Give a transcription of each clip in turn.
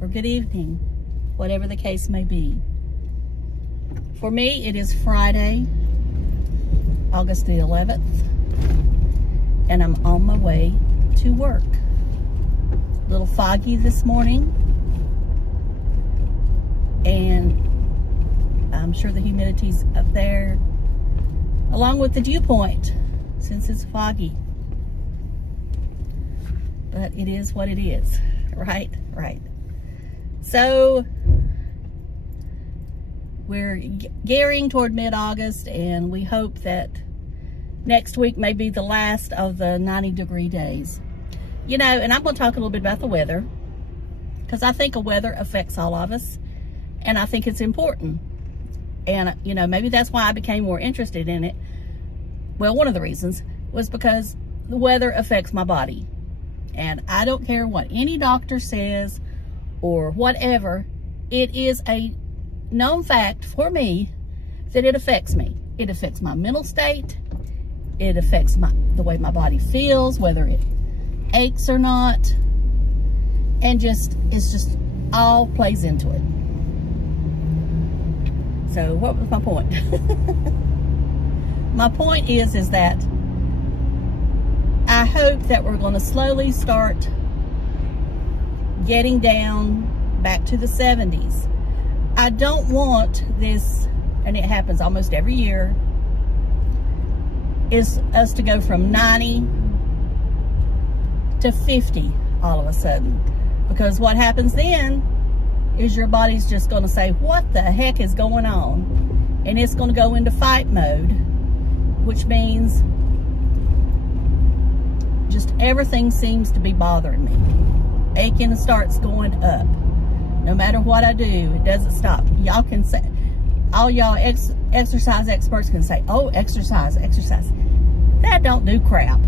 or good evening, whatever the case may be. For me, it is Friday, August the 11th, and I'm on my way to work. A little foggy this morning, and I'm sure the humidity's up there, along with the dew point, since it's foggy. But it is what it is, right? Right. So, we're gearing toward mid-August, and we hope that next week may be the last of the 90-degree days. You know, and I'm going to talk a little bit about the weather, because I think the weather affects all of us, and I think it's important. And, you know, maybe that's why I became more interested in it. Well, one of the reasons was because the weather affects my body. And I don't care what any doctor says or whatever, it is a known fact for me that it affects me. It affects my mental state. It affects the way my body feels, whether it aches or not. And it's just all plays into it. So what was my point? My point is that I hope that we're going to slowly start getting down back to the 70s. I don't want this, and it happens almost every year, is us to go from 90 to 50 all of a sudden. Because what happens then is your body's just going to say, what the heck is going on? And it's going to go into fight mode, which means just everything seems to be bothering me. Aching starts going up. No matter what I do, it doesn't stop. Y'all can say, all y'all exercise experts can say, oh, exercise, exercise. That don't do crap.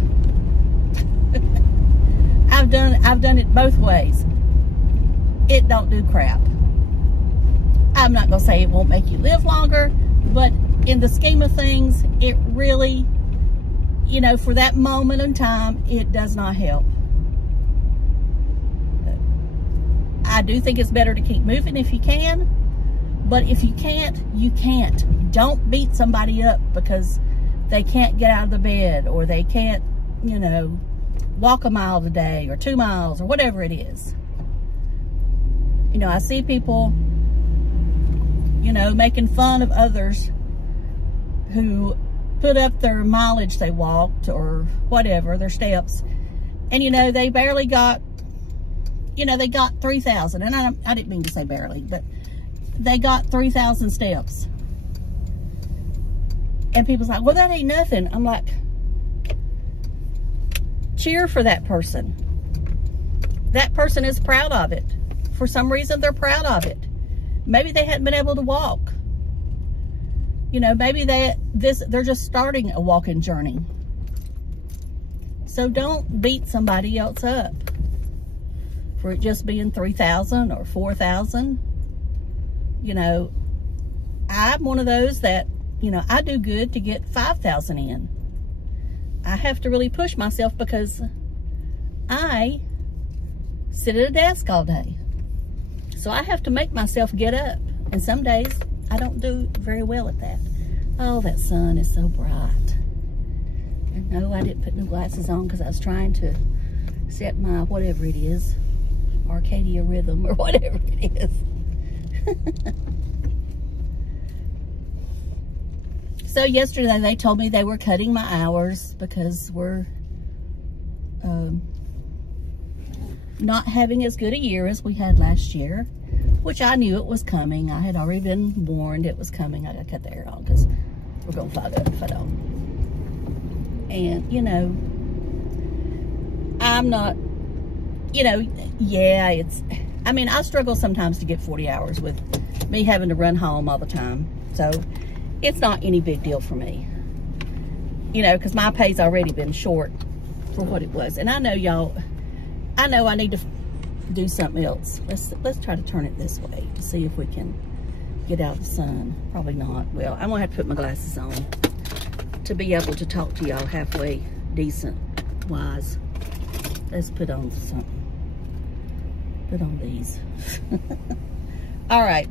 I've done it both ways. It don't do crap. I'm not going to say it won't make you live longer, but in the scheme of things, it really, you know, for that moment in time, it does not help. I do think it's better to keep moving if you can, but if you can't, you can't. Don't beat somebody up because they can't get out of the bed, or they can't, you know, walk a mile a day or 2 miles or whatever it is. You know, I see people, you know, making fun of others who put up their mileage they walked or whatever, their steps. And, you know, they barely got, you know, they got 3,000. And I didn't mean to say barely, but they got 3,000 steps. And people's like, well, that ain't nothing. I'm like, cheer for that person. That person is proud of it. For some reason, they're proud of it. Maybe they hadn't been able to walk. You know, maybe they're just starting a walking journey. So don't beat somebody else up for it just being 3,000 or 4,000. You know, I'm one of those that, you know, I do good to get 5,000 in. I have to really push myself because I sit at a desk all day. So I have to make myself get up. And some days I don't do very well at that. Oh, that sun is so bright. And no, I didn't put no glasses on because I was trying to set my, whatever it is, Arcadia rhythm or whatever it is. So yesterday they told me they were cutting my hours because we're not having as good a year as we had last year, which I knew it was coming. I had already been warned it was coming. I gotta cut the hair on because we're gonna fight up if I don't. And, you know, I'm not, you know, yeah, it's, I mean, I struggle sometimes to get 40 hours with me having to run home all the time. So it's not any big deal for me, you know, because my pay's already been short for what it was. And I know y'all, I know I need to do something else. Let's try to turn it this way to see if we can get out of the sun. Probably not. Well, I'm gonna have to put my glasses on to be able to talk to y'all halfway decent wise. Let's put on something. put on these. All right,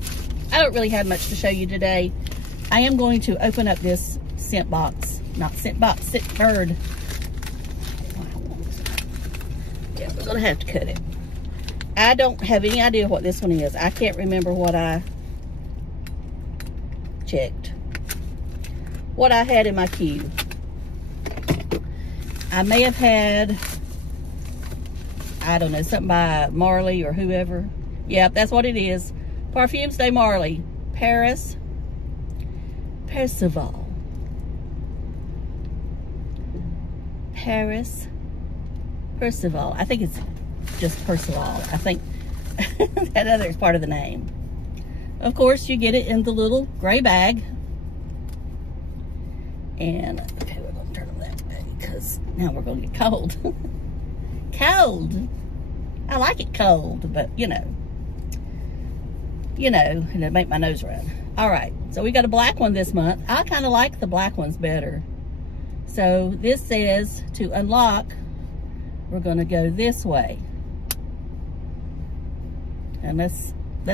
I don't really have much to show you today. I am going to open up this Scentbox, not Scentbox, Scentbird. Yeah, we're gonna have to cut it. I don't have any idea what this one is. I can't remember what I checked. What I had in my queue. I may have had, I don't know, something by Marley or whoever. Yep, that's what it is. Parfums de Marley. Percival. Percival. I think it's just Percival. I think that other is part of the name. Of course, you get it in the little gray bag. And, okay, we're going to turn on that way because now we're going to get cold. Cold. I like it cold, but you know, and it'll make my nose run. All right, so we got a black one this month. I kind of like the black ones better. So this says to unlock, we're going to go this way. And let's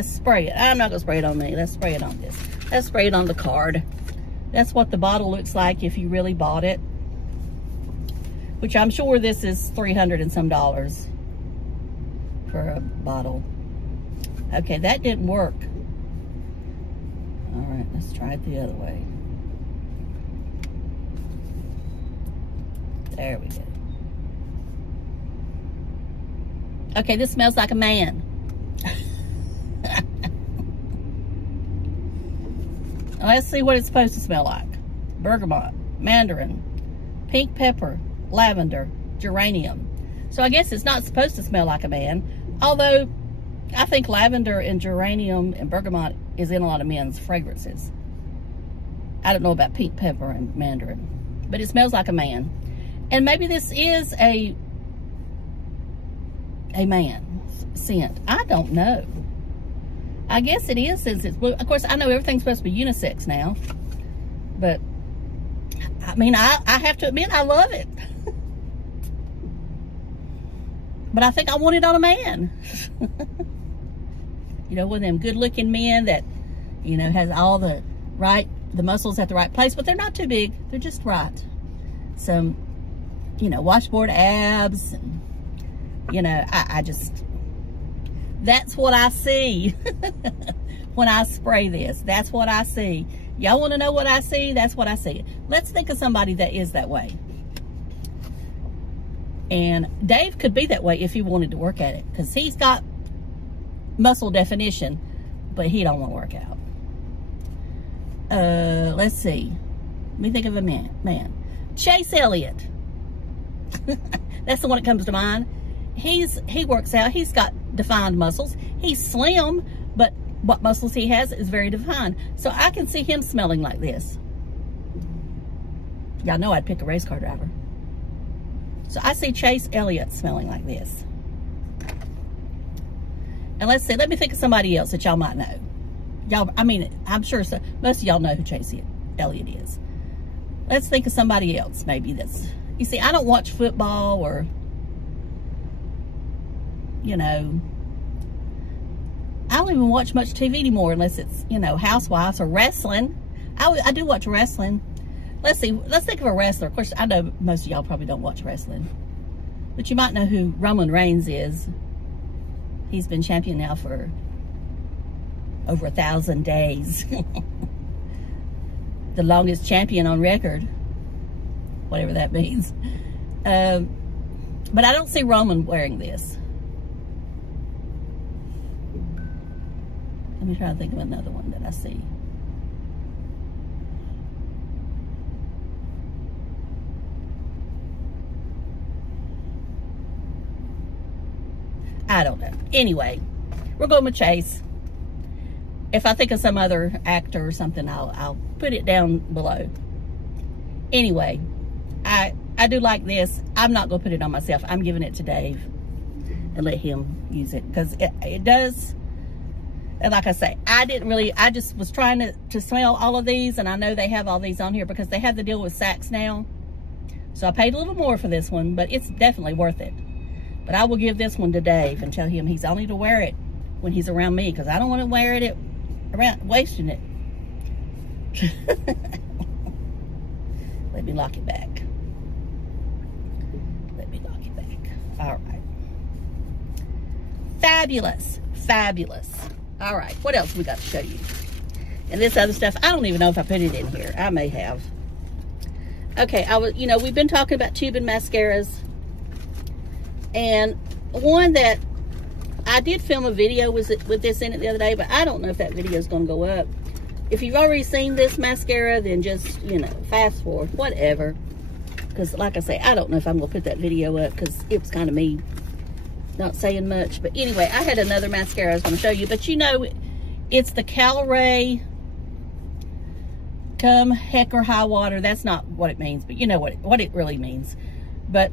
spray it. I'm not going to spray it on me. Let's spray it on this. Let's spray it on the card. That's what the bottle looks like if you really bought it. Which I'm sure this is $300 and some for a bottle. Okay, that didn't work. All right, let's try it the other way. There we go. Okay, this smells like a man. Let's see what it's supposed to smell like. Bergamot, mandarin, pink pepper, lavender, geranium. So I guess it's not supposed to smell like a man, although I think lavender and geranium and bergamot is in a lot of men's fragrances. I don't know about pink pepper and mandarin, but it smells like a man. And maybe this is a man scent. I don't know. I guess it is since it's blue. Of course, I know everything's supposed to be unisex now, but I mean, I have to admit, I love it. But I think I want it on a man. You know, one of them good looking men that, you know, has all the muscles at the right place, but they're not too big. They're just right. Some, you know, washboard abs. And, you know, I just, that's what I see when I spray this. That's what I see. Y'all want to know what I see? That's what I see. Let's think of somebody that is that way. And Dave could be that way if he wanted to work at it, because he's got muscle definition, but he don't want to work out. Let's see. Let me think of a man. Chase Elliott. That's the one that comes to mind. He works out. He's got defined muscles. He's slim, but what muscles he has is very defined. So I can see him smelling like this. Y'all know I'd pick a race car driver. So I see Chase Elliott smelling like this. And let's see, let me think of somebody else that y'all might know. Y'all, I mean, I'm sure most of y'all know who Chase Elliott is. Let's think of somebody else maybe that's, you see, I don't watch football or, you know, I don't even watch much TV anymore unless it's, you know, Housewives or wrestling. I do watch wrestling. Let's see, let's think of a wrestler. Of course, I know most of y'all probably don't watch wrestling, but you might know who Roman Reigns is. He's been champion now for over 1,000 days. The longest champion on record, whatever that means. But I don't see Roman wearing this. Let me try to think of another one that I see. I don't know. Anyway, we're going with Chase. If I think of some other actor or something, I'll put it down below. Anyway, I do like this. I'm not going to put it on myself. I'm giving it to Dave and let him use it, because it does. And like I say, I just was trying to smell all of these, and I know they have all these on here because they have the deal with Saks now. So I paid a little more for this one, but it's definitely worth it. But I will give this one to Dave and tell him he's only to wear it when he's around me, because I don't want to wear it around wasting it. Let me lock it back. Let me lock it back. All right. Fabulous. Fabulous. All right. What else we got to show you? And this other stuff, I don't even know if I put it in here. I may have. Okay, we've been talking about tubing mascaras. And one that I did film a video with this in it the other day, but I don't know if that video is going to go up. If you've already seen this mascara, then just, fast forward, whatever. Because like I say, I don't know if I'm going to put that video up, because it was kind of me not saying much. But anyway, I had another mascara I was going to show you. But it's the Caliray Come Heck or High Water. That's not what it means, but you know what it really means. But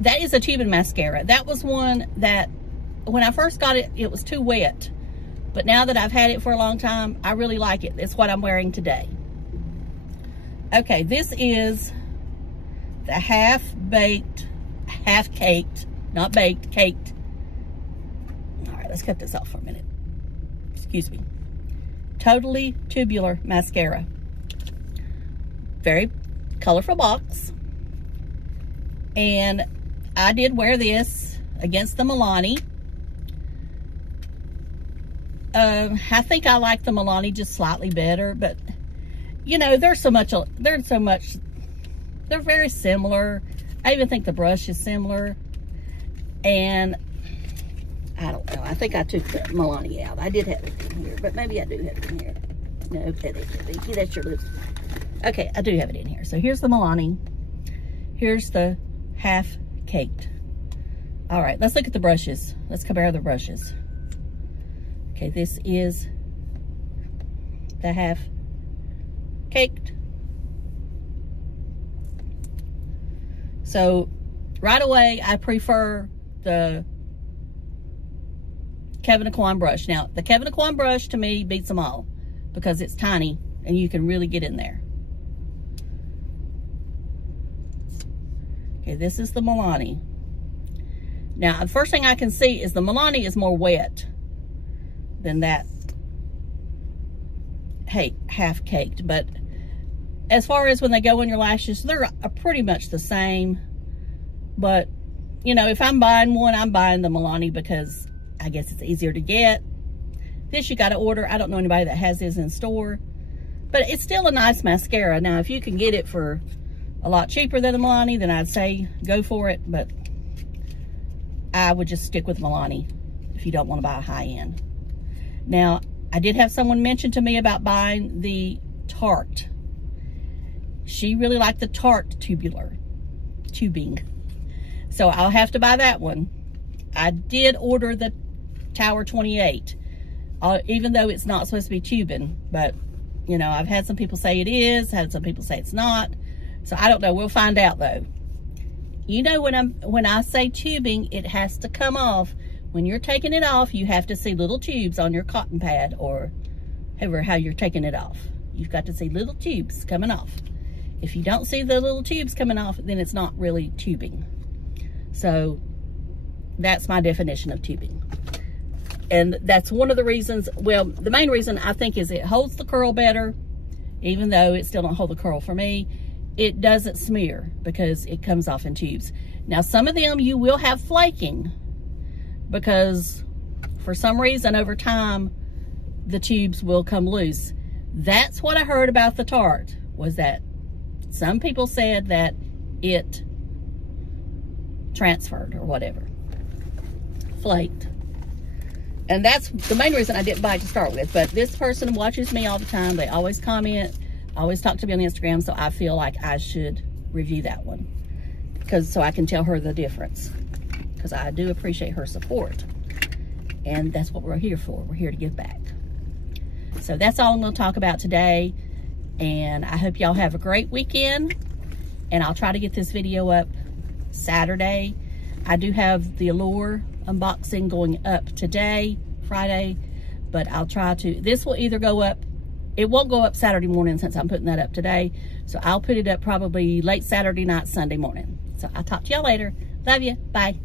that is a tubing mascara. That was one that when I first got it, it was too wet. But now that I've had it for a long time, I really like it. It's what I'm wearing today. Okay, this is the half-baked, half-caked, not baked, caked. All right, let's cut this off for a minute. Excuse me. Totally Tubular Mascara. Very colorful box. And I did wear this against the Milani. I think I like the Milani just slightly better, but they're very similar. I even think the brush is similar. And I don't know. I think I took the Milani out. I did have it in here, but maybe I do have it in here. No, that's your lips. Okay, I do have it in here. So here's the Milani. Here's the half caked. All right, let's look at the brushes. Let's compare the brushes. Okay, this is the half caked. So right away, I prefer the Kevin Aquan brush. Now, the Kevin Aquan brush to me beats them all because it's tiny and you can really get in there. Okay, this is the Milani. Now, the first thing I can see is the Milani is more wet than that half caked. But as far as when they go on your lashes, they're pretty much the same. But, if I'm buying one, I'm buying the Milani because I guess it's easier to get. This you got to order. I don't know anybody that has this in store. But it's still a nice mascara. Now, if you can get it for a lot cheaper than the Milani, then I'd say go for it. But I would just stick with Milani if you don't want to buy a high-end. Now, I did have someone mention to me about buying the Tarte. She really liked the Tarte tubing. So I'll have to buy that one. I did order the Tower 28, even though it's not supposed to be tubing. But, I've had some people say it is, had some people say it's not. So I don't know. We'll find out, though. When I say tubing, it has to come off. When you're taking it off, you have to see little tubes on your cotton pad or however how you're taking it off. You've got to see little tubes coming off. If you don't see the little tubes coming off, then it's not really tubing. So that's my definition of tubing. And that's one of the reasons, well, the main reason I think is it holds the curl better, even though it still don't hold the curl for me. It doesn't smear because it comes off in tubes. Now, some of them you will have flaking because for some reason over time, the tubes will come loose. That's what I heard about the Tarte, was that some people said that it transferred or whatever, flaked. And that's the main reason I didn't buy it to start with. But this person watches me all the time. They always comment, always talk to me on Instagram, so I feel like I should review that one so I can tell her the difference, because I do appreciate her support. And that's what we're here for. We're here to give back. So that's all I'm going to talk about today. And I hope y'all have a great weekend. And I'll try to get this video up Saturday. I do have the Allure unboxing going up today, Friday. But I'll try to. This will either go up. It won't go up Saturday morning since I'm putting that up today. So I'll put it up probably late Saturday night, Sunday morning. So I'll talk to y'all later. Love you. Bye.